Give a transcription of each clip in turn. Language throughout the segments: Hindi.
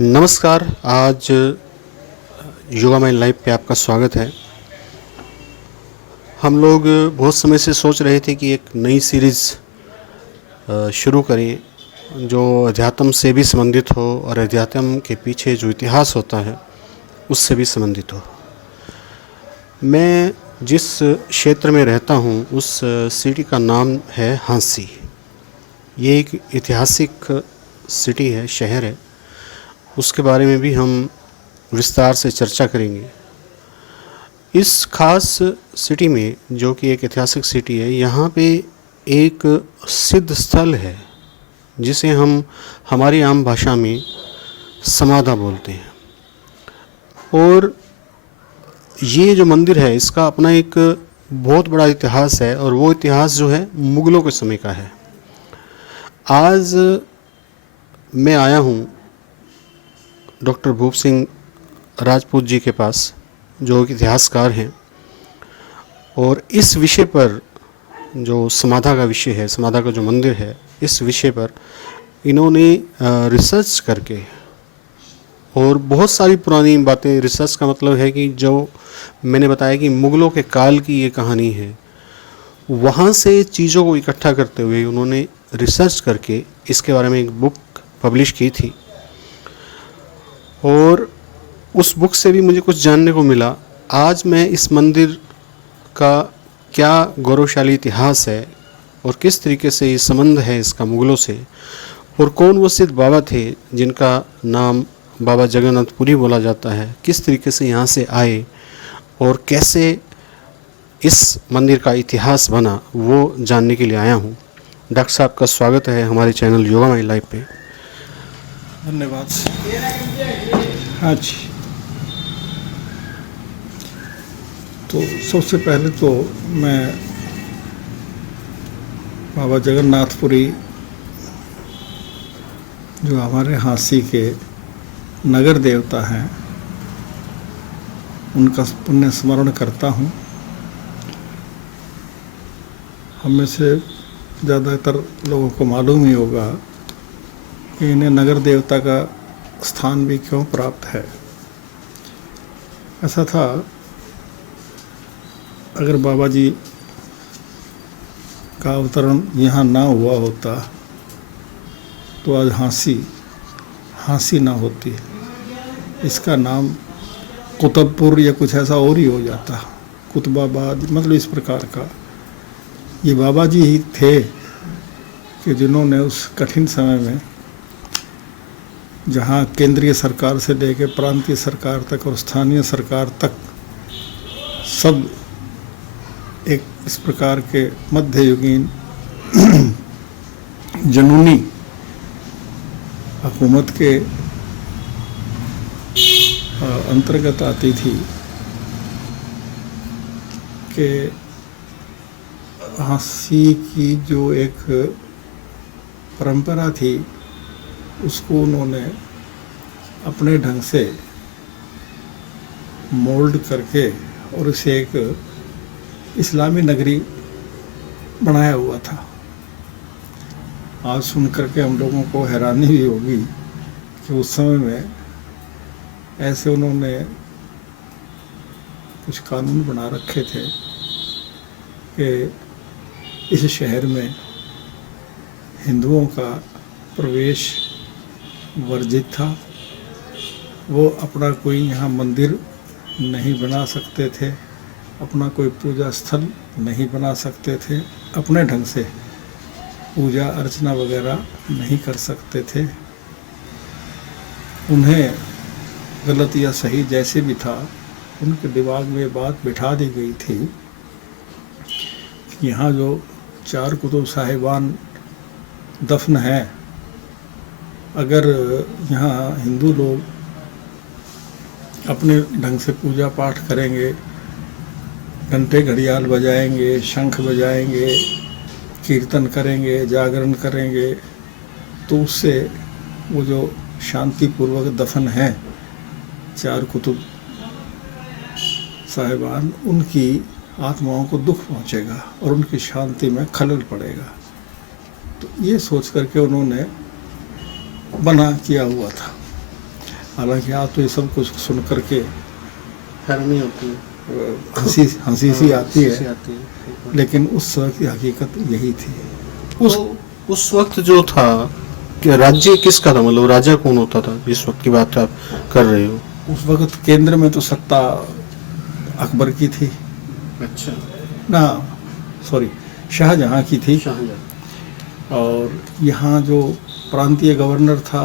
नमस्कार। आज योगा माई लाइफ पे आपका स्वागत है। हम लोग बहुत समय से सोच रहे थे कि एक नई सीरीज़ शुरू करें जो अध्यात्म से भी संबंधित हो और अध्यात्म के पीछे जो इतिहास होता है उससे भी संबंधित हो। मैं जिस क्षेत्र में रहता हूँ उस सिटी का नाम है हांसी। ये एक ऐतिहासिक सिटी है, शहर है। उसके बारे में भी हम विस्तार से चर्चा करेंगे। इस खास सिटी में, जो कि एक ऐतिहासिक सिटी है, यहाँ पे एक सिद्ध स्थल है जिसे हम हमारी आम भाषा में समाधा बोलते हैं। और ये जो मंदिर है इसका अपना एक बहुत बड़ा इतिहास है, और वो इतिहास जो है मुग़लों के समय का है। आज मैं आया हूँ डॉक्टर भूप सिंह राजपूत जी के पास, जो एक इतिहासकार हैं, और इस विषय पर, जो समाधा का विषय है, समाधा का जो मंदिर है, इस विषय पर इन्होंने रिसर्च करके और बहुत सारी पुरानी बातें, रिसर्च का मतलब है कि जो मैंने बताया कि मुग़लों के काल की ये कहानी है, वहाँ से चीज़ों को इकट्ठा करते हुए उन्होंने रिसर्च करके इसके बारे में एक बुक पब्लिश की थी। और उस बुक से भी मुझे कुछ जानने को मिला। आज मैं इस मंदिर का क्या गौरवशाली इतिहास है और किस तरीके से ये संबंध है इसका मुग़लों से, और कौन वो सिद्ध बाबा थे जिनका नाम बाबा जगन्नाथपुरी बोला जाता है, किस तरीके से यहाँ से आए और कैसे इस मंदिर का इतिहास बना, वो जानने के लिए आया हूँ। डॉक्टर साहब का स्वागत है हमारे चैनल योगा माई लाइफ पे। धन्यवाद। हाँ जी, तो सबसे पहले तो मैं बाबा जगन्नाथपुरी, जो हमारे हांसी के नगर देवता हैं, उनका पुण्य स्मरण करता हूँ। हम में से ज़्यादातर लोगों को मालूम ही होगा कि इन्हें नगर देवता का स्थान भी क्यों प्राप्त है। ऐसा था, अगर बाबा जी का अवतरण यहाँ ना हुआ होता तो आज हांसी ना होती। इसका नाम कुतुबपुर या कुछ ऐसा और ही हो जाता, कुतुबाबाद, मतलब इस प्रकार का। ये बाबा जी ही थे कि जिन्होंने उस कठिन समय में, जहाँ केंद्रीय सरकार से लेकर प्रांतीय सरकार तक और स्थानीय सरकार तक सब एक इस प्रकार के मध्ययुगीन जनूनी हुकूमत के अंतर्गत आती थी, कि हांसी की जो एक परंपरा थी उसको उन्होंने अपने ढंग से मोल्ड करके और इसे एक इस्लामी नगरी बनाया हुआ था। आज सुन करके हम लोगों को हैरानी भी होगी कि उस समय में ऐसे उन्होंने कुछ कानून बना रखे थे कि इस शहर में हिंदुओं का प्रवेश वर्जित था। वो अपना कोई यहाँ मंदिर नहीं बना सकते थे, अपना कोई पूजा स्थल नहीं बना सकते थे, अपने ढंग से पूजा अर्चना वगैरह नहीं कर सकते थे। उन्हें गलत या सही जैसे भी था, उनके दिमाग में बात बिठा दी गई थी कि यहाँ जो 4 कुतुब साहिबान दफन हैं, अगर यहाँ हिंदू लोग अपने ढंग से पूजा पाठ करेंगे, घंटे घड़ियाल बजाएंगे, शंख बजाएंगे, कीर्तन करेंगे, जागरण करेंगे, तो उससे वो जो शांतिपूर्वक दफन हैं 4 कुतुब साहिबान, उनकी आत्माओं को दुख पहुँचेगा और उनकी शांति में खलल पड़ेगा। तो ये सोच करके उन्होंने बना किया हुआ था। हालांकि आज तो ये सब कुछ सुन करके हैरानी होती है, हंसी हंसी सी आती हंसी है, आती है। लेकिन उस समय की हकीकत यही थी। उस उस वक्त जो था कि राज्य किसका था, मतलब राजा कौन होता था जिस वक्त की बात आप कर रहे हो? उस वक्त केंद्र में तो सत्ता अकबर की थी अच्छा, ना, सॉरी, शाहजहां की थी। शाहजहां। और यहाँ जो प्रांतीय गवर्नर था,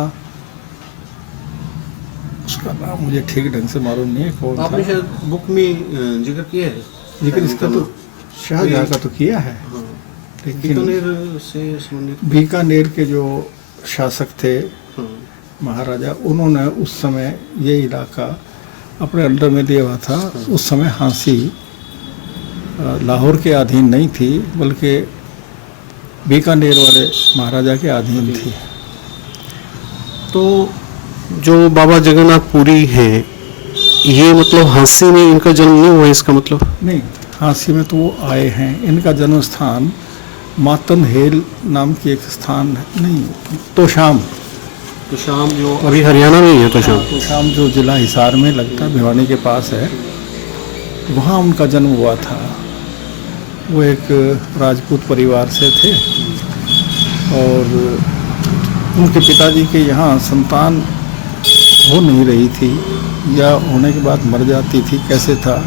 उसका नाम मुझे ठीक ढंग से मालूम नहीं है कौन आपने था। शायद बुक में जिक्र किया है, लेकिन इसका तो शाहजहां का तो किया है, हाँ, लेकिन बीकानेर से संबंधित। बीकानेर के जो शासक थे, हाँ, महाराजा, उन्होंने उस समय ये इलाका अपने अंडर में लिया हुआ था। उस समय झांसी लाहौर के अधीन नहीं थी, बल्कि बीकानेर वाले महाराजा के अधीन थी। तो जो बाबा जगन्नाथ पुरी हैं, ये मतलब झांसी में इनका जन्म नहीं हुआ, इसका मतलब? नहीं, झांसी में तो वो आए हैं। इनका जन्म स्थान मातन हेल नाम की एक स्थान है, नहीं, तोशाम। तो शाम जो अभी हरियाणा में ही है, तो शाम। तोशाम जो जिला हिसार में लगता है, भिवानी के पास है, वहाँ उनका जन्म हुआ था। वो एक राजपूत परिवार से थे और उनके पिताजी के यहाँ संतान हो नहीं रही थी, या होने के बाद मर जाती थी, कैसे था।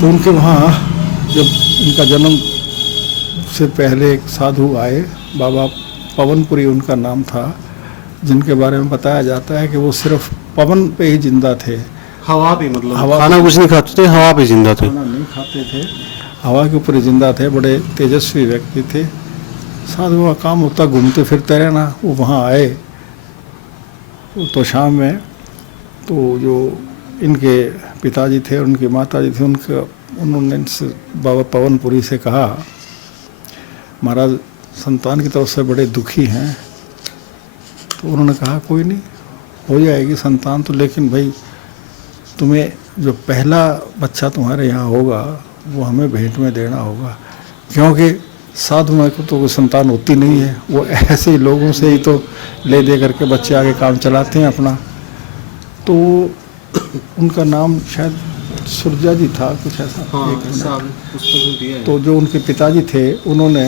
तो उनके वहाँ जब इनका जन्म से पहले एक साधु आए, बाबा पवनपुरी उनका नाम था, जिनके बारे में बताया जाता है कि वो सिर्फ पवन पे ही जिंदा थे। हवा भी, मतलब हवा खाना कुछ नहीं खाते थे, हवा पे जिंदा थे। खाना नहीं खाते थे, हवा के ऊपर ही जिंदा थे। बड़े तेजस्वी व्यक्ति थे। साधुओं का काम होता घूमते फिरते रहना। वो वहाँ आए तो शाम में, तो जो इनके पिताजी थे, उनकी माताजी थी, उन्होंने इनसे बाबा पवनपुरी से कहा, महाराज संतान की तरफ से बड़े दुखी हैं। तो उन्होंने कहा कोई नहीं, हो जाएगी संतान तो, लेकिन भाई तुम्हें जो पहला बच्चा तुम्हारे यहाँ होगा वो हमें भेंट में देना होगा, क्योंकि साधुओं को तो कोई संतान होती नहीं है, वो ऐसे ही लोगों से ही तो ले दे करके बच्चे आगे काम चलाते हैं अपना। तो उनका नाम शायद सुरजा जी था, कुछ ऐसा। हाँ, एक मिनट। ऐसा आपने पुस्तक में दिया है। तो जो उनके पिताजी थे, उन्होंने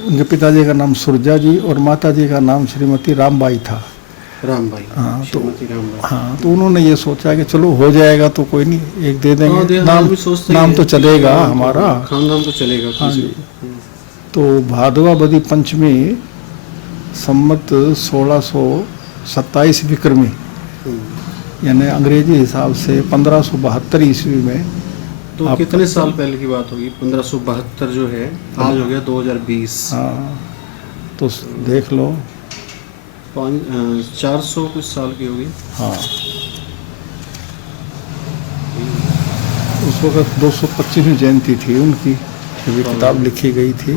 उनके पिताजी का नाम सुरजा जी और माताजी का नाम श्रीमती रामबाई था। रामबाई। हाँ, तो श्रीमती रामबाई। हाँ, तो उन्होंने ये सोचा कि चलो हो जाएगा तो कोई नहीं, एक दे देंगे, हाँ, नाम भी सोचते नाम हैं तो कि चलेगा हाँ, हमारा। खानदान तो चलेगा। हाँ किसी जी। को। तो भादवा बदी पंचमी सम्मत 1627 विक्रमी, यानी अंग्रेजी हिसाब से 1572 ईस्वी में। तो कितने साल पहले की बात होगी? 1572 जो है, आज हो गया 2020। हाँ, तो देख लो, 400 कुछ साल की होगी। हाँ, उस वक्त 225वीं जयंती थी उनकी, जब ये किताब लिखी गई थी।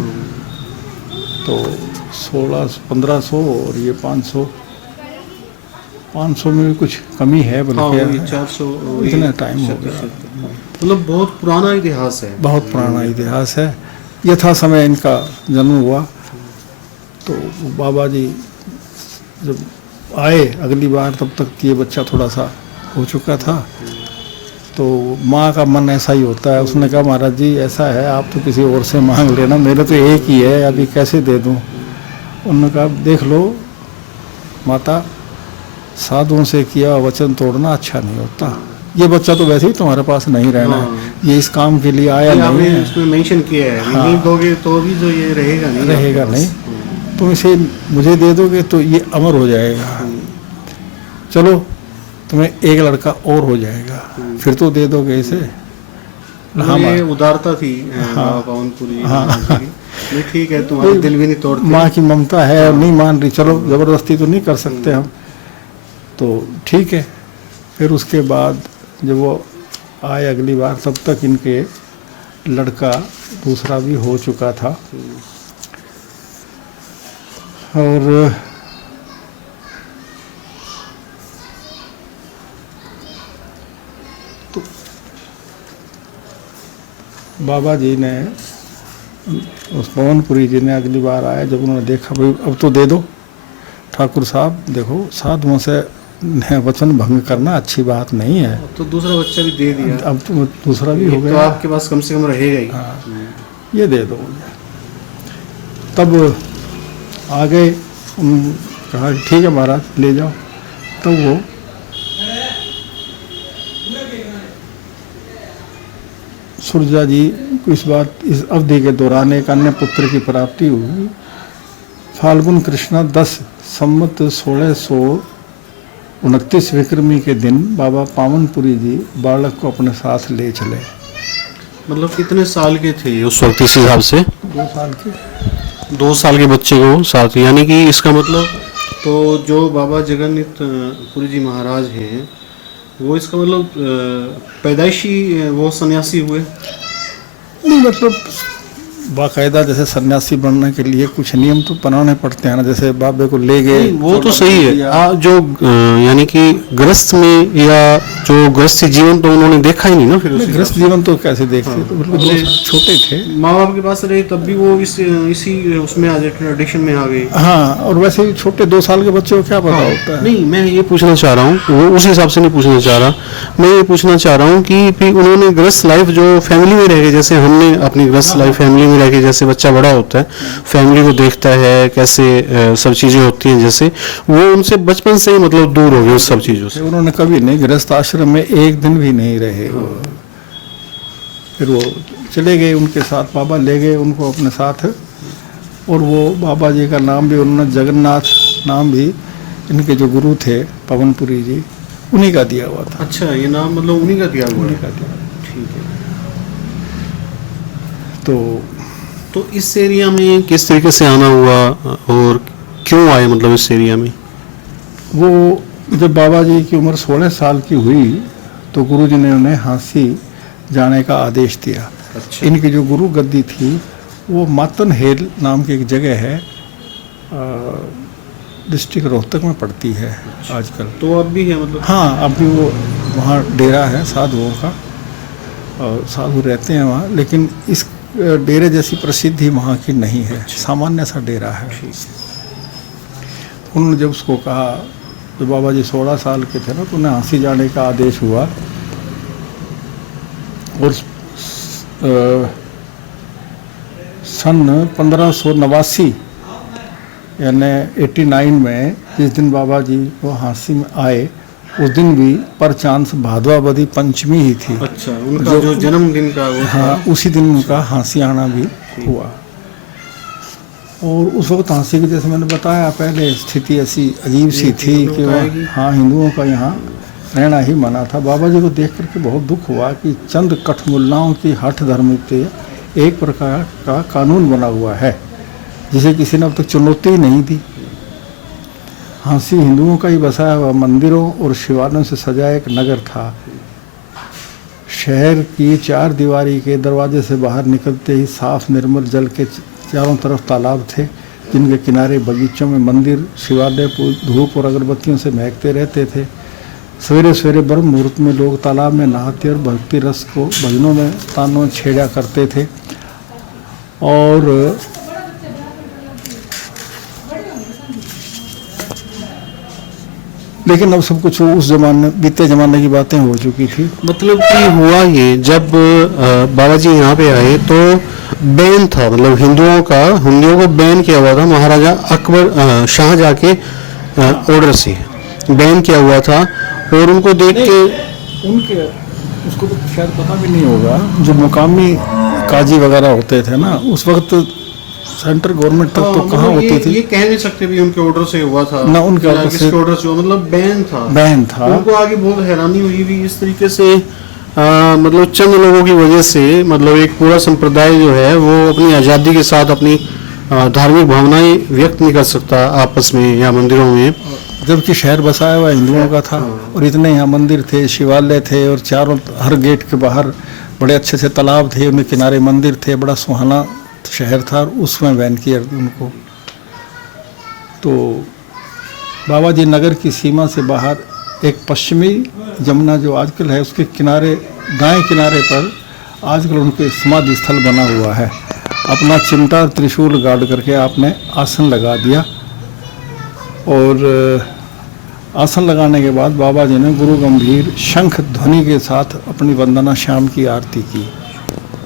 तो 1500 और ये 500 में भी कुछ कमी है, हाँ, बल्कि 400 इतना टाइम हो गया। मतलब बहुत पुराना इतिहास है। बहुत पुराना इतिहास है। यथा समय इनका जन्म हुआ। तो बाबा जी जब आए अगली बार, तब तक ये बच्चा थोड़ा सा हो चुका था। तो माँ का मन ऐसा ही होता है, उसने कहा महाराज जी ऐसा है, आप तो किसी और से मांग लेना, मेरे तो एक ही है, अभी कैसे दे दूँ। उन्होंने कहा देख लो माता, साधुओं से किया वचन तोड़ना अच्छा नहीं होता। ये बच्चा तो वैसे ही तुम्हारे पास नहीं रहना है, ये इस काम के लिए आया नहीं है। इसमें मेंशन किया है, हाँ। नहीं दोगे तो भी जो ये रहेगा नहीं, रहेगा नहीं, तुम इसे मुझे दे दोगे तो ये अमर हो जाएगा। चलो तुम्हें एक लड़का और हो जाएगा, फिर तो दे दोगे इसे। हाँ, ये उदारता थी बाबा पवनपुरी। हाँ, ठीक है, तुम्हारा दिल भी नहीं तोड़ते। माँ की ममता है, नहीं मान रही, चलो जबरदस्ती तो नहीं कर सकते हम, तो ठीक है। फिर उसके बाद जब वो आए अगली बार, तब तक इनके लड़का दूसरा भी हो चुका था। और तो बाबा जी ने उस पवनपुरी जी ने अगली बार आए, जब उन्होंने देखा भाई अब तो दे दो ठाकुर साहब, देखो साधुओं से वचन भंग करना अच्छी बात नहीं है। तो दूसरा बच्चा भी दे दिया, अब तो दूसरा भी हो तो गया, आपके पास कम से कम रहेगा ही। हाँ, ये दे दो मुझे। तब आ गए, कहा ठीक है महाराज ले जाओ। तब वो सुरजा जी को इस अवधि के दौरान एक अन्य पुत्र की प्राप्ति हुई। फाल्गुन कृष्णा 10 संवत 1629 विक्रमी के दिन बाबा पावनपुरी जी बालक को अपने साथ ले चले। मतलब कितने साल के थे उस वक्त इस हिसाब से? 2 साल के। 2 साल के बच्चे को साथ, यानी कि इसका मतलब तो जो बाबा जगन्नाथ पुरी जी महाराज हैं वो इसका मतलब पैदाइशी वो सन्यासी हुए? नहीं, मतलब बाकायदा जैसे सन्यासी बनने के लिए कुछ नियम तो बनाने पड़ते हैं ना, जैसे बाबे को ले गए। वो तो सही है, जो यानी कि गृहस्थ में या जो गृहस्थ जीवन तो उन्होंने देखा ही नहीं ना। फिर गृहस्थ जीवन तो कैसे देखते, तो बिल्कुल छोटे थे, माँ बाप के पास रहे, तब भी वो इसी उसमें आ गए, ट्रेडिशन में आ गए। हाँ, और वैसे भी छोटे 2 साल के बच्चे को क्या पता होता है। नहीं, मैं ये पूछना चाह रहा हूँ, वो उस हिसाब से नहीं पूछना चाह रहा, मैं ये पूछना चाह रहा हूँ कि फिर उन्होंने गृहस्थ लाइफ जो फैमिली में रह गए, जैसे हमने अपनी गृहस्थ लाइफ फैमिली में रह के, जैसे बच्चा बड़ा होता है फैमिली को देखता है कैसे सब चीजें होती हैं, जैसे वो उनसे बचपन से ही मतलब दूर हो गए उस सब चीजों से। उन्होंने कभी नहीं, गृहस्थ आश्रम में एक दिन भी नहीं रहे। फिर वो चले गए, उनके साथ बाबा ले गए उनको अपने साथ, और वो बाबा जी का नाम भी उन्होंने जगन्नाथ नाम भी इनके जो गुरु थे पवनपुरी जी उन्हीं का दिया हुआ था। अच्छा, ये नाम मतलब उन्हीं का दिया हुआ? उन्हीं का दिया। ठीक है। तो इस एरिया में किस तरीके से आना हुआ और क्यों आए, मतलब इस एरिया में? वो जब बाबा जी की उम्र 16 साल की हुई तो गुरु जी ने उन्हें हाँसी जाने का आदेश दिया। अच्छा। इनकी जो गुरु गद्दी थी वो मातनहेल नाम की एक जगह है, डिस्ट्रिक्ट रोहतक में पड़ती है आजकल। तो अब भी है मतलब? हाँ, अब भी वो वहाँ डेरा है साधुओं का, और साधु रहते हैं वहाँ, लेकिन इस डेरे जैसी प्रसिद्धि वहाँ की नहीं है। सामान्य सा डेरा है। उन्होंने जब उसको कहा, तो बाबा जी 16 साल के थे ना, तो उन्हें हाँसी जाने का आदेश हुआ। और सन 1589 यानी 89 में जिस दिन बाबा जी वो हाँसी में आए, उस दिन भी पर चांस भादवावदी पंचमी ही थी। अच्छा, उनका जो जन्मदिन का वो? हाँ, उसी दिन उनका हाँसी आना भी हुआ। और उस वक्त हाँसी की, जैसे मैंने बताया पहले, स्थिति ऐसी अजीब सी थी कि वह, हाँ, हिंदुओं का यहाँ रहना ही मना था। बाबा जी को देख करके बहुत दुख हुआ कि चंद कठमुल्लाओं की हठ धर्म पे एक प्रकार का कानून बना हुआ है जिसे किसी ने अब तक चुनौती ही नहीं दी। हाँसी हिंदुओं का ही बसाया हुआ मंदिरों और शिवालयों से सजा एक नगर था। शहर की 4 दीवारी के दरवाजे से बाहर निकलते ही साफ निर्मल जल के चारों तरफ तालाब थे, जिनके किनारे बगीचों में मंदिर, शिवालय धूप और अगरबत्तियों से महकते रहते थे। सवेरे सवेरे ब्रह्म मुहूर्त में लोग तालाब में नहाते और भक्ति रस को भजनों में तानों छेड़ा करते थे। और लेकिन अब सब कुछ उस जमाने, बीते जमाने की बातें हो चुकी थी। मतलब कि हुआ ये, जब बाबा जी यहाँ पे आए तो बैन था, मतलब हिंदुओं को बैन किया हुआ था, महाराजा अकबर शाहजहाँ के ऑर्डर से बैन किया हुआ था। और उनको देख के उनके, उसको तो शायद पता भी नहीं होगा, जो मुकामी काजी वगैरह होते थे ना उस वक्त, सेंट्रल गवर्नमेंट तक तो कहाँ होती थी। ये कह नहीं सकते भी उनके ऑर्डर से हुआ था ना, उनके ऑर्डर से हुआ, मतलब बैन था। उनको आगे बहुत हैरानी हुई भी इस तरीके से, मतलब चंद लोगों की वजह से, मतलब एक पूरा संप्रदाय जो है वो अपनी आज़ादी के साथ अपनी धार्मिक भावनाएं व्यक्त नहीं कर सकता आपस में या मंदिरों में, जबकि शहर बसाया हुआ हिंदुओं का था। और इतने यहाँ मंदिर थे, शिवालय थे, और चारों हर गेट के बाहर बड़े अच्छे से तालाब थे, उनके किनारे मंदिर थे, बड़ा सुहाना शहर था। और उसमें बैन किया उनको। तो बाबा जी नगर की सीमा से बाहर एक पश्चिमी जमुना जो आजकल है उसके किनारे, दाएं किनारे पर आजकल उनके समाधि स्थल बना हुआ है। अपना चिमटा और त्रिशूल गाड़ करके आपने आसन लगा दिया और आसन लगाने के बाद बाबा जी ने गुरु गंभीर शंख ध्वनि के साथ अपनी वंदना शाम की आरती की।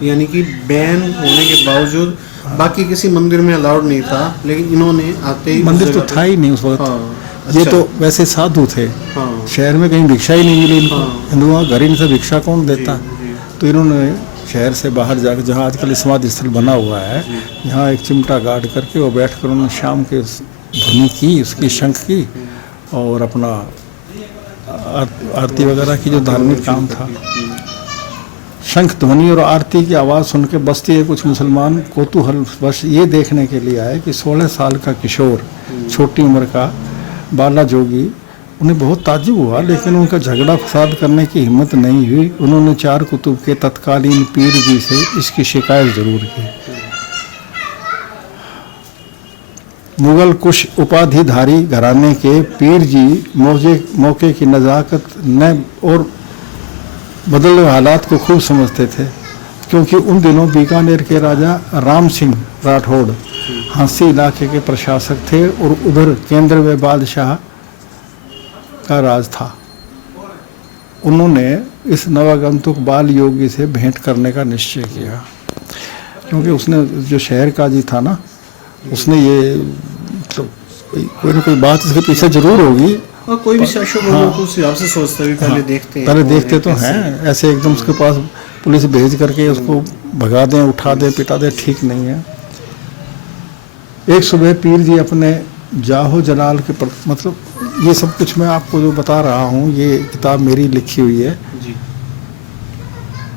यानी कि बैन होने के बावजूद बाकी किसी मंदिर में अलाउड नहीं था, लेकिन इन्होंने आते ही मंदिर तो था ही नहीं उस वक्त। हाँ, ये अच्छा। तो वैसे साधु थे, हाँ, शहर में कहीं भिक्षा ही नहीं मिली इनको। हाँ। हिंदुओं का घर ही नहीं था, भिक्षा कौन देता। जी, तो इन्होंने शहर से बाहर जाकर, जहाँ आजकल समाधि स्थल बना हुआ है, यहाँ एक चिमटा गाड़ करके वो बैठ कर उन्होंने शाम के ध्वनि की, उसकी शंख की और अपना आरती वगैरह की, जो धार्मिक काम था। शंख ध्वनि और आरती की आवाज़ सुन के बस्ती के कुछ मुसलमान कौतूहलवश ये देखने के लिए आए कि 16 साल का किशोर, छोटी उम्र का बाला जोगी, उन्हें बहुत ताज्जुब हुआ, लेकिन उनका झगड़ा फसाद करने की हिम्मत नहीं हुई। उन्होंने 4 कुतुब के तत्कालीन पीर जी से इसकी शिकायत जरूर की। मुगल कुश उपाधिधारी घराने के पीर जी मौके की नज़ाकत न और बदले हुए हालात को खूब समझते थे, क्योंकि उन दिनों बीकानेर के राजा राम सिंह राठौड़ हांसी इलाके के प्रशासक थे और उधर केंद्र में बादशाह का राज था। उन्होंने इस नवागंतुक बाल योगी से भेंट करने का निश्चय किया, क्योंकि उसने जो शहर का जी था ना, उसने ये मतलब कोई ना कोई बात इसके पीछे जरूर होगी। और कोई भी शासक लोगों को उस हिसाब से सोचता है, पहले देखते हैं, पहले देखते तो हैं, ऐसे एकदम उसके पास पुलिस भेज करके उसको भगा दें, उठा दें, पिटा दें, ठीक नहीं है। एक सुबह पीर जी अपने जाहो जलाल के मतलब ये सब कुछ मैं आपको जो बता रहा हूँ, ये किताब मेरी लिखी हुई है जी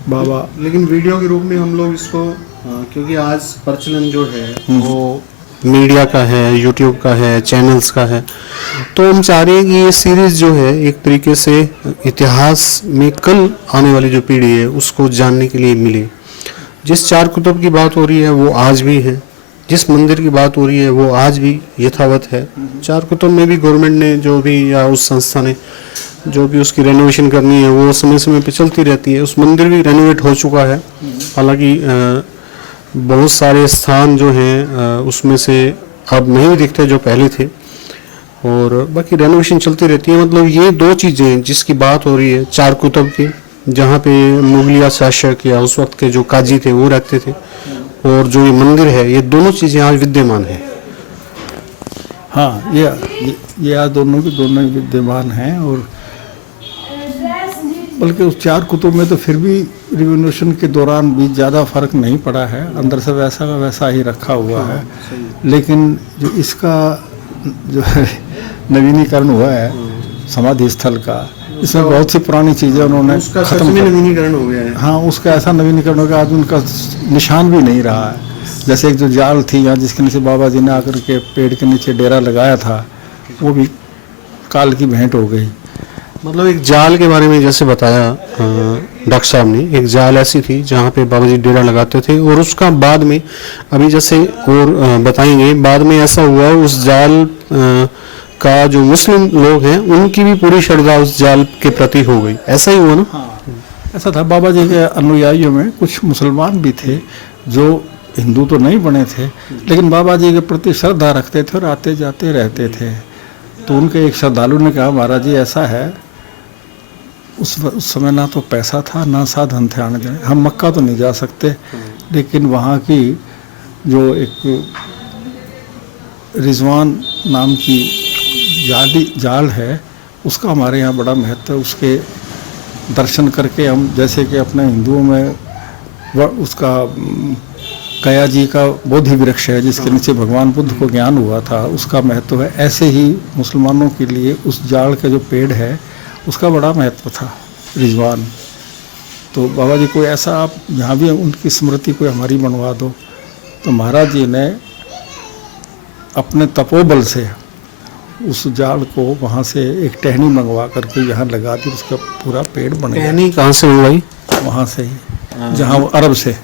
बाबा। लेकिन वीडियो के रूप में हम लोग इसको क्योंकि आज प्रचलन जो है वो मीडिया का है, यूट्यूब का है, चैनल्स का है, तो हम चाह रहे हैं कि ये सीरीज़ जो है एक तरीके से इतिहास में कल आने वाली जो पीढ़ी है उसको जानने के लिए मिले। जिस 4 कुतुब की बात हो रही है वो आज भी है, जिस मंदिर की बात हो रही है वो आज भी यथावत है। 4 कुतुब में भी गवर्नमेंट ने जो भी या उस संस्था ने जो भी उसकी रेनोवेशन करनी है वो समय समय पे चलती रहती है। उस मंदिर भी रेनोवेट हो चुका है, हालांकि बहुत सारे स्थान जो हैं उसमें से अब नहीं दिखते जो पहले थे, और बाकी रेनोवेशन चलती रहती है। मतलब ये 2 चीज़ें जिसकी बात हो रही है 4 कुतुब की, जहाँ पे मुगलिया शासक या उस वक्त के जो काजी थे वो रहते थे, और जो ये मंदिर है, ये दोनों चीज़ें आज विद्यमान हैं। हाँ, ये आज दोनों की दोनों ही विद्यमान हैं। और बल्कि उस 4 कुतुब में तो फिर भी रिवोल्यूशन के दौरान भी ज़्यादा फर्क नहीं पड़ा है, अंदर से वैसा का वैसा ही रखा हुआ है। लेकिन जो इसका जो है नवीनीकरण हुआ है समाधि स्थल का, इसमें बहुत सी पुरानी चीज़ें उन्होंने उसका खत्म सच में नवीनीकरण हो गया है। हाँ, उसका ऐसा नवीनीकरण हो गया, आज उनका निशान भी नहीं रहा है। जैसे एक जो जाल थी यहाँ, जिसके नीचे बाबा जी ने आकर के पेड़ के नीचे डेरा लगाया था, वो भी काल की भेंट हो गई। मतलब एक जाल के बारे में जैसे बताया डॉक्टर साहब ने, एक जाल ऐसी थी जहाँ पे बाबा जी डेरा लगाते थे, और उसका बाद में अभी जैसे और बताएंगे, बाद में ऐसा हुआ उस जाल का जो मुस्लिम लोग हैं उनकी भी पूरी श्रद्धा उस जाल के प्रति हो गई। ऐसा ही हुआ ना? हाँ, ऐसा था। बाबा जी के अनुयायियों में कुछ मुसलमान भी थे जो हिंदू तो नहीं बने थे, लेकिन बाबा जी के प्रति श्रद्धा रखते थे और आते जाते रहते थे। तो उनके एक श्रद्धालु ने कहा, महाराज जी ऐसा है, उस समय ना तो पैसा था ना साधन थे आने जाने, हम मक्का तो नहीं जा सकते, लेकिन वहाँ की जो एक रिजवान नाम की जाल है उसका हमारे यहाँ बड़ा महत्व है। उसके दर्शन करके हम, जैसे कि अपने हिंदुओं में उसका कया जी का बोधि वृक्ष है जिसके नीचे भगवान बुद्ध को ज्ञान हुआ था, उसका महत्व है। ऐसे ही मुसलमानों के लिए उस जाड़ का जो पेड़ है उसका बड़ा महत्व था, रिजवान। तो बाबा जी कोई ऐसा, आप यहाँ भी उनकी स्मृति कोई हमारी बनवा दो। तो महाराज जी ने अपने तपोबल से उस जाड़ को वहाँ से एक टहनी मंगवा करके यहाँ लगा दी, उसका पूरा पेड़ बन गया। टहनी कहाँ से मंगवाई? वहाँ से ही, जहाँ वो अरब से।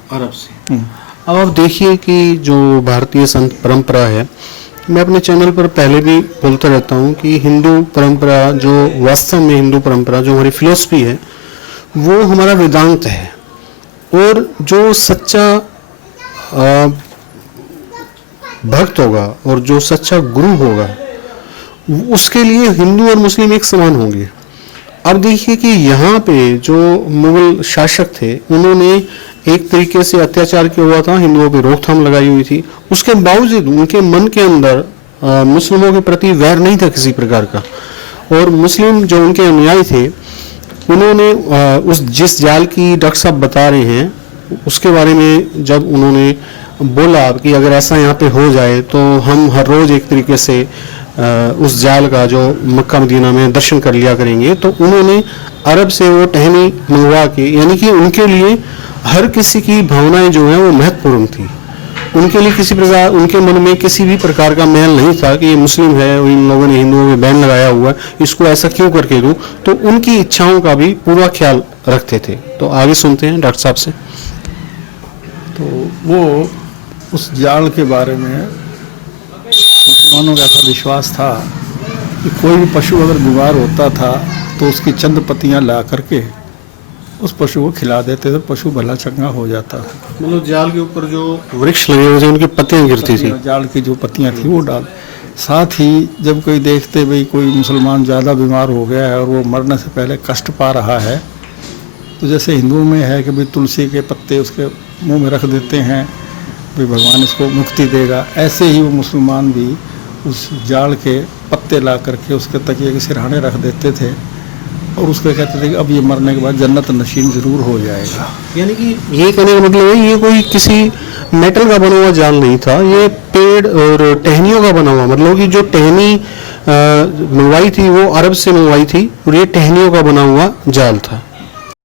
अब आप देखिए कि जो भारतीय संत परंपरा है, मैं अपने चैनल पर पहले भी बोलता रहता हूँ कि हिंदू परंपरा, जो वास्तव में हिंदू परंपरा, जो हमारी फिलॉसफी है, वो हमारा वेदांत है। और जो सच्चा भक्त होगा और जो सच्चा गुरु होगा उसके लिए हिंदू और मुस्लिम एक समान होंगे। अब देखिए कि यहाँ पे जो मुगल शासक थे उन्होंने एक तरीके से अत्याचार किया हुआ था, हिंदुओं पर रोकथाम लगाई हुई थी, उसके बावजूद उनके मन के अंदर मुस्लिमों के प्रति वैर नहीं था किसी प्रकार का। और मुस्लिम जो उनके अनुयायी थे उन्होंने उस जिस जाल की डॉक्टर साहब बता रहे हैं उसके बारे में जब उन्होंने बोला कि अगर ऐसा यहाँ पे हो जाए तो हम हर रोज़ एक तरीके से उस जाल का जो मक्का मदीना में दर्शन कर लिया करेंगे, तो उन्होंने अरब से वो टहनी मंगवा के, यानी कि उनके लिए हर किसी की भावनाएं जो हैं वो महत्वपूर्ण थी। उनके लिए किसी प्रकार, उनके मन में किसी भी प्रकार का मैल नहीं था कि ये मुस्लिम है, इन लोगों ने हिंदुओं में बैन लगाया हुआ है, इसको ऐसा क्यों करके दूं। तो उनकी इच्छाओं का भी पूरा ख्याल रखते थे। तो आगे सुनते हैं डॉक्टर साहब से। तो वो उस जाल के बारे में मुसलमानों का ऐसा विश्वास था कि कोई भी पशु अगर बीमार होता था तो उसकी चंद पत्तियां ला करके उस पशु को खिला देते थे, पशु भला चंगा हो जाता था। मतलब जाल के ऊपर जो वृक्ष लगे हुए थे उनकी पत्तियां गिरती थी, जाल की जो पत्तियां थी वो डाल। साथ ही जब कोई देखते भाई कोई मुसलमान ज़्यादा बीमार हो गया है और वो मरने से पहले कष्ट पा रहा है, तो जैसे हिंदुओं में है कि भाई तुलसी के पत्ते उसके मुंह में रख देते हैं, भाई भगवान इसको मुक्ति देगा, ऐसे ही वो मुसलमान भी उस जाल के पत्ते ला करके उसके तकिए के सिरहाने रख देते थे और उसको कहते थे कि अब ये मरने के बाद जन्नत नशीन ज़रूर हो जाएगा। यानी कि ये कहने का मतलब है ये कोई किसी मेटल का बना हुआ जाल नहीं था, ये पेड़ और टहनियों का बना हुआ, मतलब कि जो टहनी मंगवाई थी वो अरब से मंगवाई थी और ये टहनियों का बना हुआ जाल था।